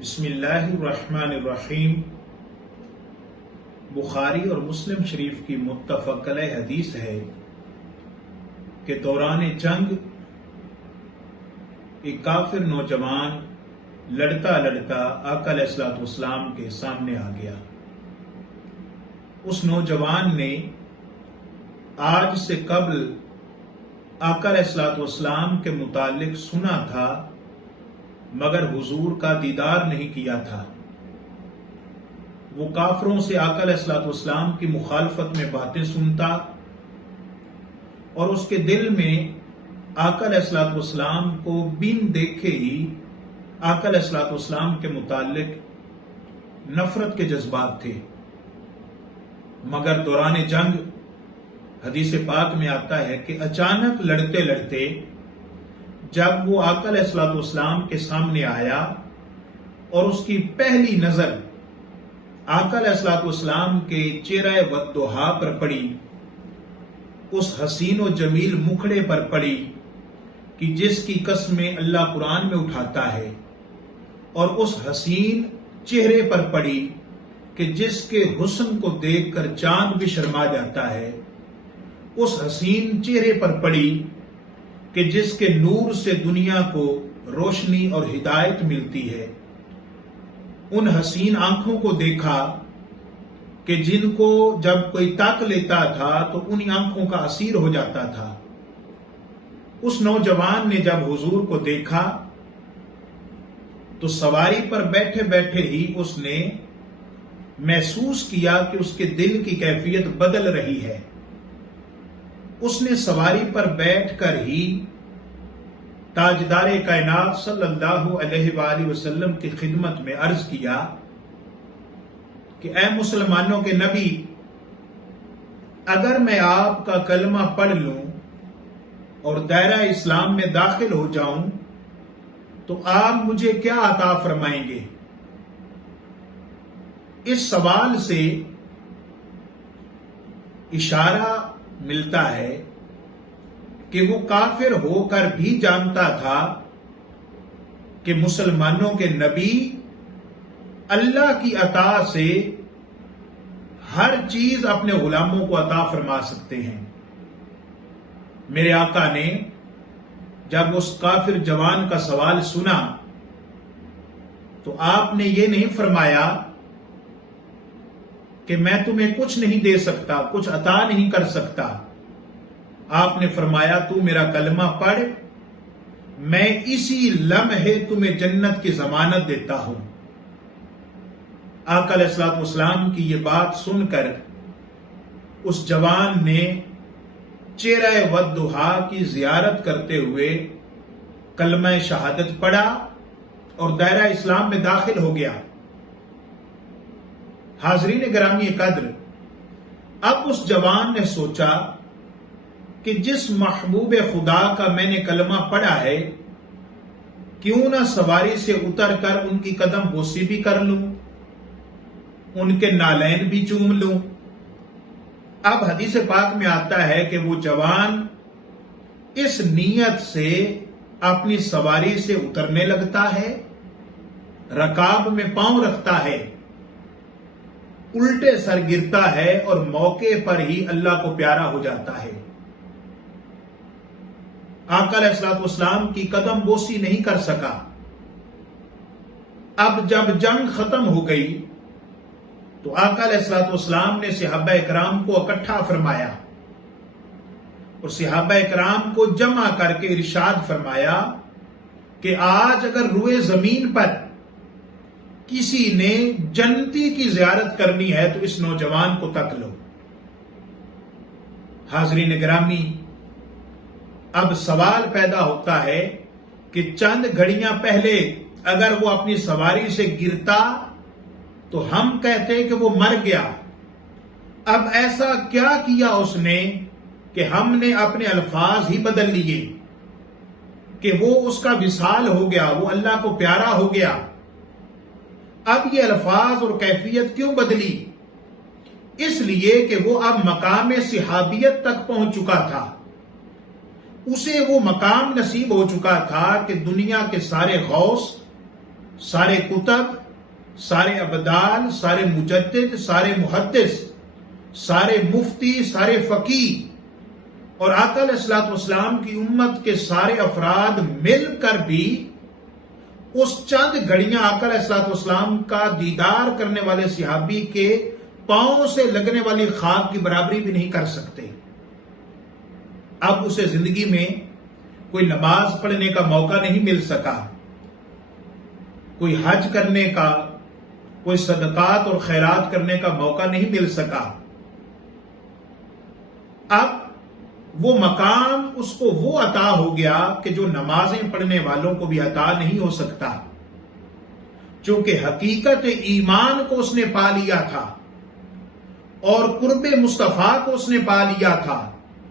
بسم اللہ الرحمن الرحیم۔ بخاری اور مسلم شریف کی متفق علیہ حدیث ہے کہ دوران جنگ ایک کافر نوجوان لڑتا آقا علیہ الصلوۃ والسلام کے سامنے آ گیا۔ اس نوجوان نے آج سے قبل آقا علیہ الصلوۃ والسلام کے متعلق سنا تھا مگر حضور کا دیدار نہیں کیا تھا۔ وہ کافروں سے آقا علیہ الصلوۃ والسلام کی مخالفت میں باتیں سنتا اور اس کے دل میں آقا علیہ الصلوۃ والسلام کو بن دیکھے ہی آقا علیہ الصلوۃ والسلام کے متعلق نفرت کے جذبات تھے، مگر دوران جنگ حدیث پاک میں آتا ہے کہ اچانک لڑتے جب وہ آقا علیہ الصلوۃ والسلام کے سامنے آیا اور اس کی پہلی نظر آقا علیہ الصلوۃ والسلام کے چہرہ والضحیٰ پر پڑی، اس حسین و جمیل مکھڑے پر پڑی کہ جس کی قسمیں اللہ قرآن میں اٹھاتا ہے، اور اس حسین چہرے پر پڑی کہ جس کے حسن کو دیکھ کر چاند بھی شرما جاتا ہے، اس حسین چہرے پر پڑی کہ جس کے نور سے دنیا کو روشنی اور ہدایت ملتی ہے، ان حسین آنکھوں کو دیکھا کہ جن کو جب کوئی تاک لیتا تھا تو انہی آنکھوں کا اسیر ہو جاتا تھا۔ اس نوجوان نے جب حضور کو دیکھا تو سواری پر بیٹھے ہی اس نے محسوس کیا کہ اس کے دل کی کیفیت بدل رہی ہے۔ اس نے سواری پر بیٹھ کر ہی تاجدار کائنات صلی اللہ علیہ وآلہ وسلم کی خدمت میں عرض کیا کہ اے مسلمانوں کے نبی، اگر میں آپ کا کلمہ پڑھ لوں اور دائرہ اسلام میں داخل ہو جاؤں تو آپ مجھے کیا عطا فرمائیں گے؟ اس سوال سے اشارہ ملتا ہے کہ وہ کافر ہو کر بھی جانتا تھا کہ مسلمانوں کے نبی اللہ کی عطا سے ہر چیز اپنے غلاموں کو عطا فرما سکتے ہیں۔ میرے آقا نے جب اس کافر جوان کا سوال سنا تو آپ نے یہ نہیں فرمایا کہ میں تمہیں کچھ نہیں دے سکتا، کچھ عطا نہیں کر سکتا۔ آپ نے فرمایا تو میرا کلمہ پڑھ، میں اسی لمحے تمہیں جنت کی ضمانت دیتا ہوں۔ آقا علیہ الصلوۃ والسلام کی یہ بات سن کر اس جوان نے چہرہ والضحیٰ کی زیارت کرتے ہوئے کلمہ شہادت پڑھا اور دائرہ اسلام میں داخل ہو گیا۔ حاضرین گرامی قدر، اب اس جوان نے سوچا کہ جس محبوب خدا کا میں نے کلمہ پڑھا ہے، کیوں نہ سواری سے اتر کر ان کی قدم بوسی بھی کر لوں، ان کے نالین بھی چوم لوں۔ اب حدیث پاک میں آتا ہے کہ وہ جوان اس نیت سے اپنی سواری سے اترنے لگتا ہے، رکاب میں پاؤں رکھتا ہے، الٹے سر گرتا ہے اور موقع پر ہی اللہ کو پیارا ہو جاتا ہے۔ آقا علیہ الصلوۃ والسلام کی قدم بوسی نہیں کر سکا۔ اب جب جنگ ختم ہو گئی تو آقا علیہ الصلوۃ والسلام نے صحابہ اکرام کو اکٹھا فرمایا اور صحابہ اکرام کو جمع کر کے ارشاد فرمایا کہ آج اگر روئے زمین پر کسی نے جنتی کی زیارت کرنی ہے تو اس نوجوان کو تک لو۔ حاضرین گرامی، اب سوال پیدا ہوتا ہے کہ چند گھڑیاں پہلے اگر وہ اپنی سواری سے گرتا تو ہم کہتے کہ وہ مر گیا۔ اب ایسا کیا کیا اس نے کہ ہم نے اپنے الفاظ ہی بدل لیے کہ وہ اس کا وصال ہو گیا، وہ اللہ کو پیارا ہو گیا۔ اب یہ الفاظ اور کیفیت کیوں بدلی؟ اس لیے کہ وہ اب مقام صحابیت تک پہنچ چکا تھا، اسے وہ مقام نصیب ہو چکا تھا کہ دنیا کے سارے غوث سارے کتب، سارے ابدال، سارے مجدد، سارے محدث، سارے مفتی، سارے فقیہ اور آقا علیہ الصلوۃ والسلام کی امت کے سارے افراد مل کر بھی اس چند گھڑیاں آقا علیہ الصلوۃ والسلام کا دیدار کرنے والے صحابی کے پاؤں سے لگنے والی خاک کی برابری بھی نہیں کر سکتے۔ اب اسے زندگی میں کوئی نماز پڑھنے کا موقع نہیں مل سکا، کوئی حج کرنے کا، کوئی صدقات اور خیرات کرنے کا موقع نہیں مل سکا۔ اب وہ مقام اس کو وہ عطا ہو گیا کہ جو نمازیں پڑھنے والوں کو بھی عطا نہیں ہو سکتا، چونکہ حقیقت ایمان کو اس نے پا لیا تھا اور قرب مصطفیٰ کو اس نے پا لیا تھا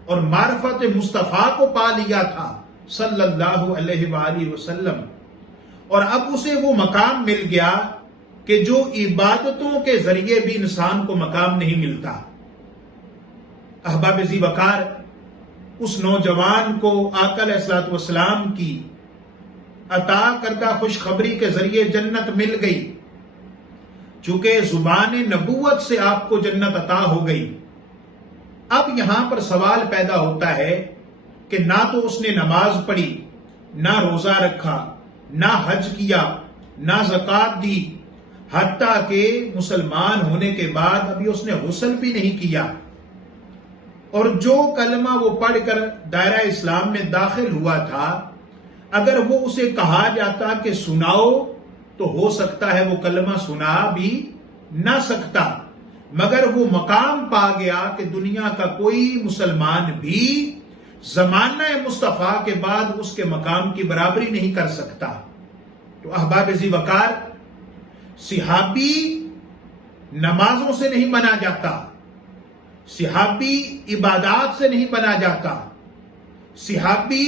اور معرفت مصطفیٰ کو پا لیا تھا صلی اللہ علیہ وآلہ وسلم، اور اب اسے وہ مقام مل گیا کہ جو عبادتوں کے ذریعے بھی انسان کو مقام نہیں ملتا۔ احباب ذی وقار، اس نوجوان کو آقا علیہ الصلوۃ والسلام کی عطا کردہ خوشخبری کے ذریعے جنت مل گئی، چونکہ زبان نبوت سے آپ کو جنت عطا ہو گئی۔ اب یہاں پر سوال پیدا ہوتا ہے کہ نہ تو اس نے نماز پڑھی، نہ روزہ رکھا، نہ حج کیا، نہ زکوٰۃ دی، حتیٰ کہ مسلمان ہونے کے بعد ابھی اس نے غسل بھی نہیں کیا، اور جو کلمہ وہ پڑھ کر دائرہ اسلام میں داخل ہوا تھا، اگر وہ اسے کہا جاتا کہ سناؤ تو ہو سکتا ہے وہ کلمہ سنا بھی نہ سکتا، مگر وہ مقام پا گیا کہ دنیا کا کوئی مسلمان بھی زمانہ مصطفیٰ کے بعد اس کے مقام کی برابری نہیں کر سکتا۔ تو احباب ذی وقار، صحابی نمازوں سے نہیں بنا جاتا، صحابی عبادات سے نہیں بنا جاتا، صحابی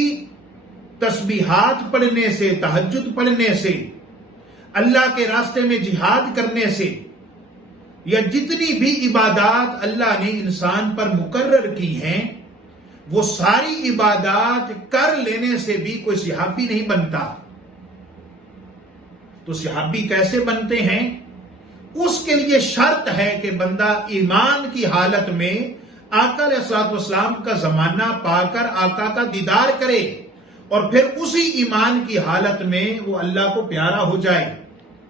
تسبیحات پڑھنے سے، تہجد پڑھنے سے، اللہ کے راستے میں جہاد کرنے سے، یا جتنی بھی عبادات اللہ نے انسان پر مقرر کی ہیں، وہ ساری عبادات کر لینے سے بھی کوئی صحابی نہیں بنتا۔ تو صحابی کیسے بنتے ہیں؟ اس کے لیے شرط ہے کہ بندہ ایمان کی حالت میں آقا علیہ الصلوۃ والسلام کا زمانہ پا کر آقا کا دیدار کرے، اور پھر اسی ایمان کی حالت میں وہ اللہ کو پیارا ہو جائے۔